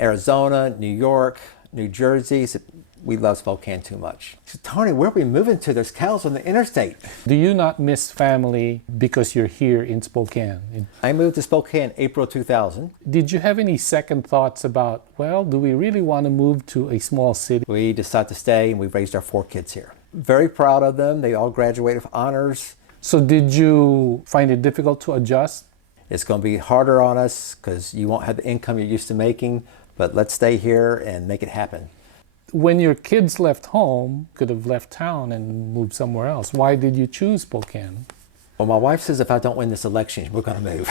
Arizona, New York, New Jersey. So we love Spokane too much. So, Tony, where are we moving to? There's cows on the interstate. Do you not miss family because you're here in Spokane? I moved to Spokane April 2000. Did you have any second thoughts about, well, do we really want to move to a small city? We decided to stay, and we've raised our 4 kids here. Very proud of them. They all graduated with honors. So did you find it difficult to adjust? It's going to be harder on us because you won't have the income you're used to making, but let's stay here and make it happen. When your kids left home, could have left town and moved somewhere else. Why did you choose Spokane? Well, my wife says if I don't win this election, we're going to move.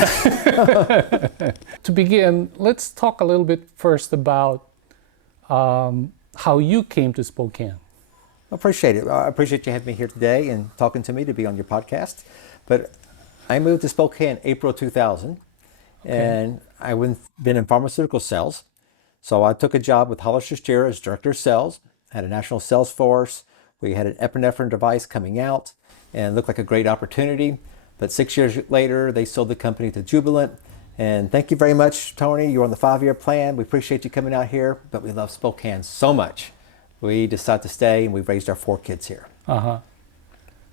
To begin, let's talk a little bit first about how you came to Spokane. I appreciate it. I appreciate you having me here today and talking to me to be on your podcast. But I moved to Spokane April 2000, and I've been in pharmaceutical sales. So I took a job with Hollister Steer as director of sales, had a national sales force. We had an epinephrine device coming out and looked like a great opportunity. But 6 years later, they sold the company to Jubilant. And thank you very much, Tony. You're on the 5-year plan. We appreciate you coming out here, but we love Spokane so much. We decided to stay, and we've raised our 4 kids here.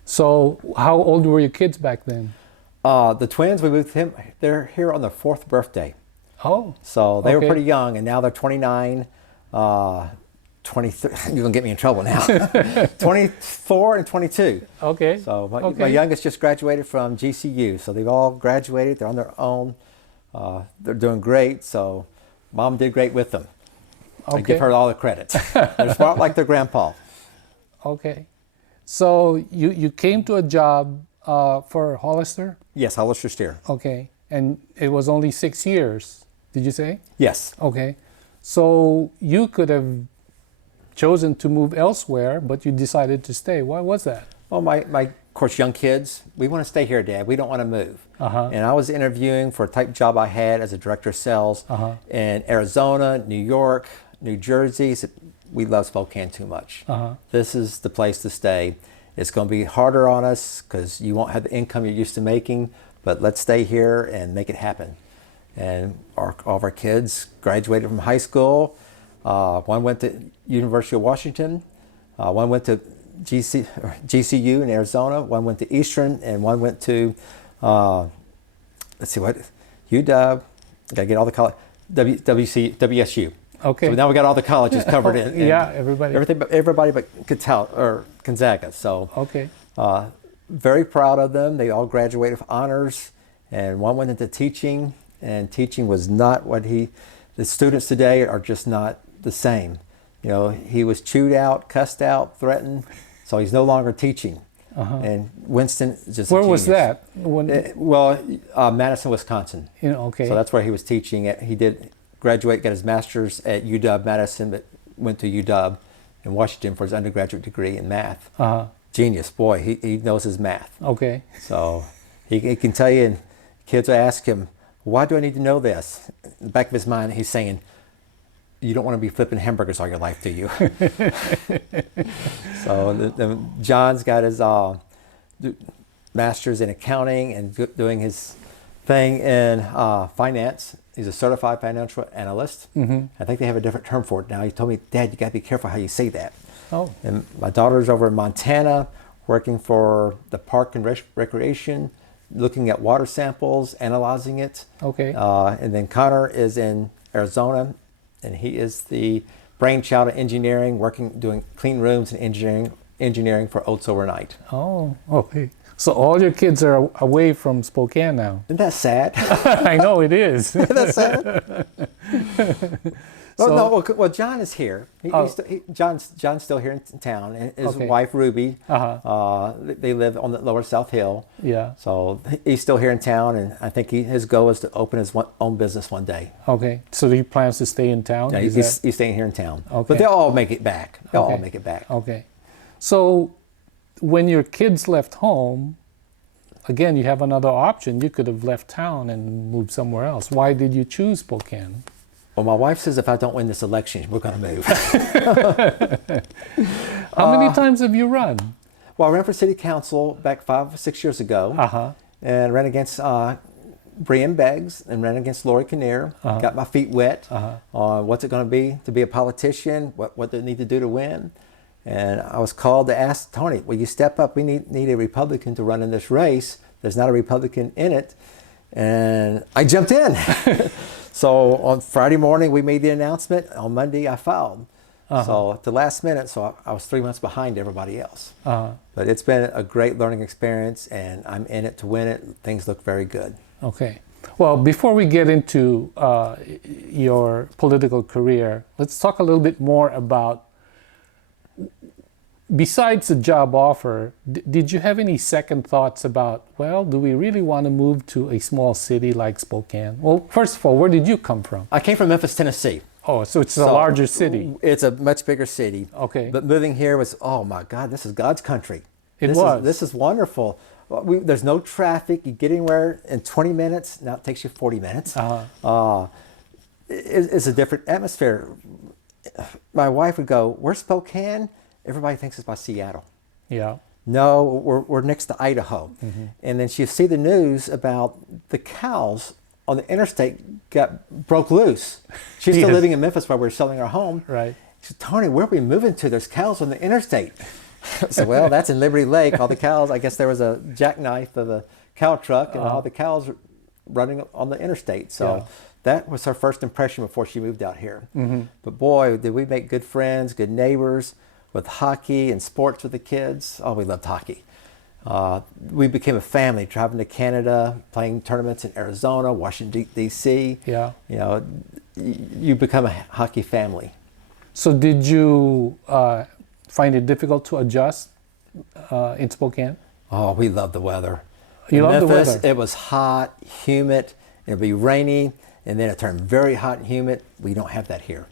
So how old were your kids back then? The twins, we moved them. They're here on their 4th birthday. Oh. So they were pretty young, and now they're 29, 23. You're going to get me in trouble now. 24 and 22. Okay. So my youngest just graduated from GCU. So they've all graduated. They're on their own. They're doing great. So mom did great with them. I give her all the credit. They're smart like their grandpa. Okay. So you came to a job for Hollister? Yes, Hollister Steer. Okay. And it was only 6 years, did you say? Yes. Okay. So you could have chosen to move elsewhere, but you decided to stay. Why was that? Well, of course, young kids, we want to stay here, Dad. We don't want to move. And I was interviewing for a type job I had as a director of sales in Arizona, New York, New Jersey. So we love Spokane too much. This is the place to stay. It's going to be harder on us because you won't have the income you're used to making, but let's stay here and make it happen. And all of our kids graduated from high school. One went to University of Washington. One went to GCU in Arizona. One went to Eastern, and one went to, UW. Got to get all the college, WSU. Okay. So now we got all the colleges covered in. Yeah, everybody. Everybody but Gonzaga. So very proud of them. They all graduated with honors, and one went into teaching, and teaching was not what the students today are just not the same. You know, he was chewed out, cussed out, threatened, so he's no longer teaching. And Winston is just Where a was genius. that? Madison, Wisconsin. Okay. So that's where he was teaching. He did graduate, got his master's at UW-Madison, but went to UW in Washington for his undergraduate degree in math. Genius, boy, he knows his math. Okay. So he can tell you, and kids will ask him, why do I need to know this? In the back of his mind, he's saying, you don't want to be flipping hamburgers all your life, do you? So John's got his master's in accounting and doing his thing in finance. He's a certified financial analyst. I think they have a different term for it now. He told me, Dad, you got to be careful how you say that. Oh. And my daughter's over in Montana working for the Park and Recreation, looking at water samples, analyzing it. Okay. And then Connor is in Arizona, and he is the brainchild of engineering, doing clean rooms and engineering for Oats Overnight. Oh, okay. So all your kids are away from Spokane now. Isn't that sad? I know it is. Isn't that sad? Well, John is here. John's still here in town, and his wife Ruby. They live on the Lower South Hill. Yeah. So he's still here in town, and I think his goal is to open his own business one day. Okay. So he plans to stay in town. Yeah, he's staying here in town. Okay. But they'll all make it back. They'll all make it back. Okay. So when your kids left home, again, you have another option. You could have left town and moved somewhere else. Why did you choose Spokane? Well, my wife says if I don't win this election, we're going to move. How many times have you run? Well, I ran for city council back 5 or 6 years ago, and ran against Brian Beggs and ran against Lori Kinnear. Got my feet wet on what's it going to be to be a politician, what they need to do to win. And I was called to ask Tony, will you step up? We need a Republican to run in this race. There's not a Republican in it. And I jumped in. So on Friday morning, we made the announcement. On Monday, I filed. So at the last minute, so I was 3 months behind everybody else. But it's been a great learning experience, and I'm in it to win it. Things look very good. Okay. Well, before we get into your political career, let's talk a little bit more about, besides the job offer, did you have any second thoughts about, well, do we really want to move to a small city like Spokane? Well, first of all, where did you come from? I came from Memphis, Tennessee. Oh, so it's a larger city. It's a much bigger city. Okay. But moving here was, oh my God, this is God's country. This is wonderful. There's no traffic. You get anywhere in 20 minutes. Now it takes you 40 minutes. It's a different atmosphere. My wife would go, "Where's Spokane?" Everybody thinks it's by Seattle. Yeah. No, we're next to Idaho. And then she'd see the news about the cows on the interstate broke loose. She's still living in Memphis while we were selling our home. Right. She said, "Tony, where are we moving to? There's cows on the interstate." So, well, that's in Liberty Lake. All the cows, I guess there was a jackknife of a cow truck and all the cows running on the interstate. So that was her first impression before she moved out here. But boy, did we make good friends, good neighbors with hockey and sports with the kids. Oh, we loved hockey. We became a family, traveling to Canada, playing tournaments in Arizona, Washington, D.C. Yeah. You know, you become a hockey family. So did you find it difficult to adjust in Spokane? Oh, we love the weather. You love the Memphis, weather? it was hot, humid, it'd be rainy, and then it turned very hot and humid. We don't have that here.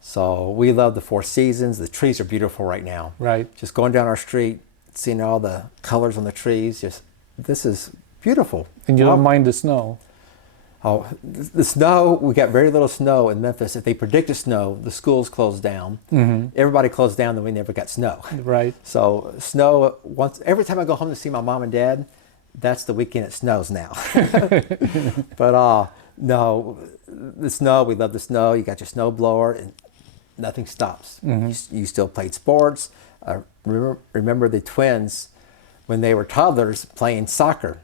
So we love the 4 seasons. The trees are beautiful right now. Right. Just going down our street, seeing all the colors on the trees, this is beautiful. And you don't mind the snow? Oh, the snow, we got very little snow in Memphis. If they predicted snow, the schools closed down. Everybody closed down, then we never got snow. Right. So snow, every time I go home to see my mom and dad, that's the weekend it snows now. But no, the snow, we love the snow. You got your snow blower and nothing stops. You still played sports. I remember the twins when they were toddlers playing soccer.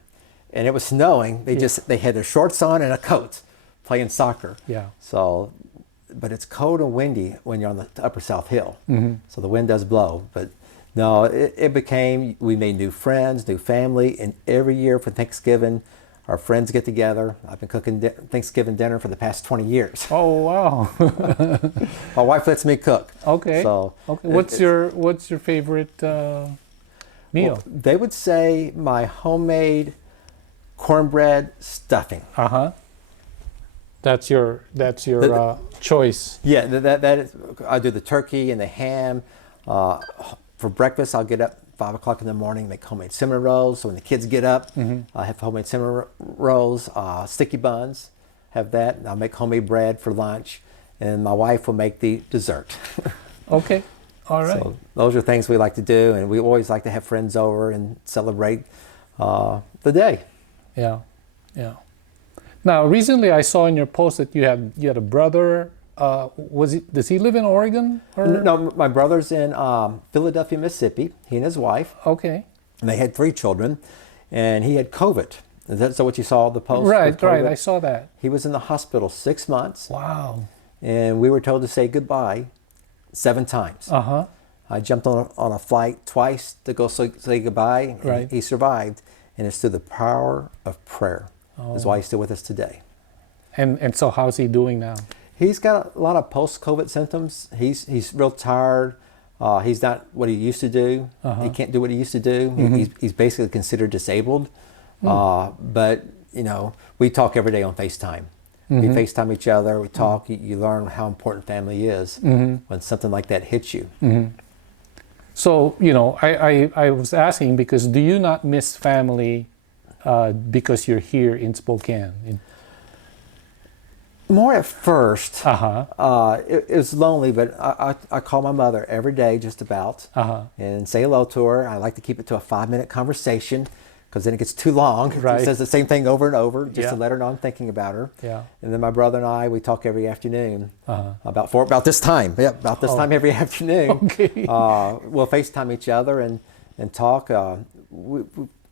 And it was snowing. They had their shorts on and a coat playing soccer. Yeah. So, but it's cold and windy when you're on the upper South Hill. So the wind does blow. But no, we made new friends, new family. And every year for Thanksgiving, our friends get together. I've been cooking Thanksgiving dinner for the past 20 years. Oh, wow. My wife lets me cook. Okay. So okay. What's your favorite meal? Well, they would say my homemade cornbread stuffing. That's your choice. Yeah, that is. I do the turkey and the ham. For breakfast, I'll get up 5 o'clock in the morning, make homemade cinnamon rolls. So when the kids get up, I have homemade cinnamon rolls, sticky buns. Have that. And I'll make homemade bread for lunch, and my wife will make the dessert. Okay. All right. So those are things we like to do, and we always like to have friends over and celebrate the day. Yeah, yeah. Now, recently I saw in your post that you had a brother. Does he live in Oregon? Or? No, my brother's in Philadelphia, Mississippi. He and his wife. Okay. And they had 3 children, and he had COVID. Is that so? What you saw the post? Right. I saw that. He was in the hospital 6 months. Wow. And we were told to say goodbye 7 times. I jumped on a flight twice to go say goodbye. And right. He survived. And it's through the power of prayer. That's why he's still with us today. And so how's he doing now? He's got a lot of post-COVID symptoms. He's real tired. He's not what he used to do. He can't do what he used to do. He's basically considered disabled. But, we talk every day on FaceTime. We FaceTime each other. We talk. You learn how important family is when something like that hits you. So, I was asking because do you not miss family because you're here in Spokane? More at first. It was lonely, but I call my mother every day just about and say hello to her. I like to keep it to a 5-minute conversation because then it gets too long. Right. It says the same thing over and over, just to Yeah. let her know I'm thinking about her. Yeah. And then my brother and I, we talk every afternoon about this time. Yep, about this time every afternoon. Okay. We'll FaceTime each other and talk.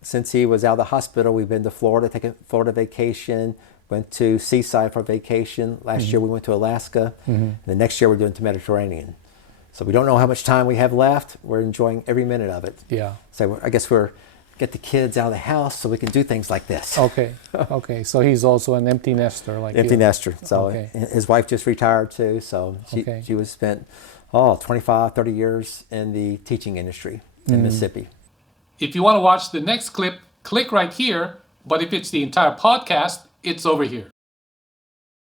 Since he was out of the hospital, we've been to Florida, taking Florida vacation. Went to Seaside for vacation. Last year we went to Alaska. And the next year we're doing to Mediterranean. So we don't know how much time we have left. We're enjoying every minute of it. Yeah. So I guess we're get the kids out of the house so we can do things like this. Okay. Okay. So he's also an empty nester like Empty you. nester. So Okay. his wife just retired too. So she was spent 25, 30 years in the teaching industry in Mississippi. If you want to watch the next clip, click right here. But if it's the entire podcast, it's over here.